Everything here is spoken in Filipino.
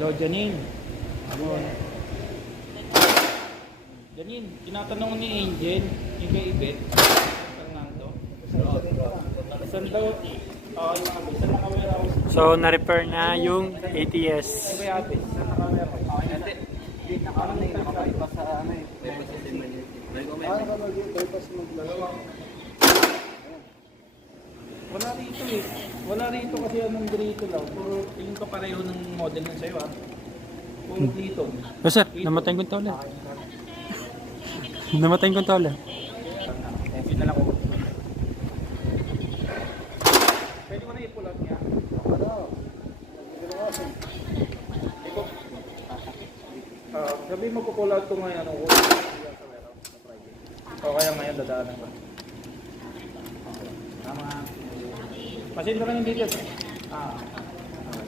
Hello, Janine. Ayun. Janine, tinatanong ni Angel, yung kay Ibet, Fernando. Saan daw, saan naka-warehouse? So, na-repair na yung ATS. Yung kay Ate, saan naka-warehouse? Hindi naka-bypass sa ano eh. Bypass sa Siman. Bypass maglalawa. Wala rito eh. Wala rito kasi anong dito lang. Puro yung kapareho ng model ng sa'yo ah. Puro dito. Oh, sir, namatay yung controller. Namatay yung controller. Hindi na lang ako. Pwede mo na ipulat niya. Ito. Sabihin mo pull out ko ngayon ano. O kaya ngayon dadaanan ko. Tama. Pasensya ka yung details.